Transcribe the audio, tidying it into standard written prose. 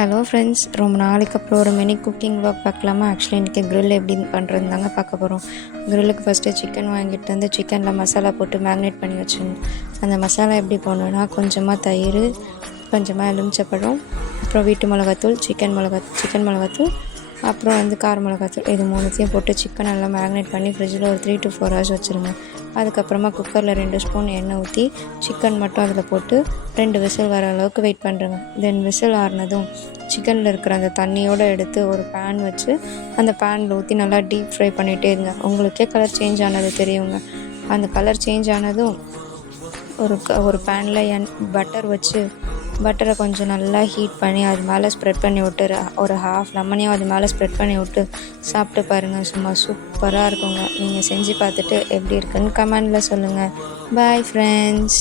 Hello friends, ரொம்ப நாளைக்கு அப்புறம் ஒரு மினி குக்கிங் ஒர்க் பார்க்கலாமா? ஆக்சுவலி இன்றைக்கி க்ரில் எப்படி பண்ணுறதுன்னு தாங்க பார்க்க போகிறோம். க்ரில்லுக்கு ஃபஸ்ட்டு சிக்கன் வாங்கிட்டு வந்து சிக்கனில் மசாலா போட்டு மேக்னேட் பண்ணி வச்சிடணும். அந்த மசாலா எப்படி போடணுன்னா, கொஞ்சமாக தயிர், கொஞ்சமாக எலுமிச்சப்பழம், அப்புறம் வீட்டு மிளகாத்தூள், சிக்கன் மிளகாத்தூள், அப்புறம் வந்து கார மிளகாத்தூள், இது மூணுத்தையும் போட்டு சிக்கன் நல்லா மேக்னேட் பண்ணி ஃப்ரிட்ஜில் ஒரு 3 to 4 hours வச்சுருங்க. அதுக்கப்புறமா குக்கரில் 2 ஸ்பூன் எண்ணெய் ஊற்றி சிக்கன் மட்டும் அதில் போட்டு 2 விசில் வர அளவுக்கு வெயிட் பண்ணுறேங்க. தென் விசில் ஆறுனதும் சிக்கனில் இருக்கிற அந்த தண்ணியோடு எடுத்து ஒரு பேன் வச்சு அந்த பேனில் ஊற்றி நல்லா டீப் ஃப்ரை பண்ணிகிட்டே இருங்க. உங்களுக்கே கலர் சேஞ்ச் ஆனது தெரியுங்க. அந்த கலர் சேஞ்ச் ஆனதும் ஒரு பேனில் பட்டர் வச்சு பட்டரை கொஞ்சம் நல்லா ஹீட் பண்ணி அது மேலே ஸ்ப்ரெட் பண்ணி விட்டு ஒரு ஹாஃப் லெமனையும் அது மேலே ஸ்ப்ரெட் பண்ணி விட்டு சாப்பிட்டு பாருங்கள். சும்மா சூப்பராக இருக்குங்க. நீங்கள் செஞ்சு பார்த்துட்டு எப்படி இருக்குன்னு கமெண்டில் சொல்லுங்கள். Bye friends.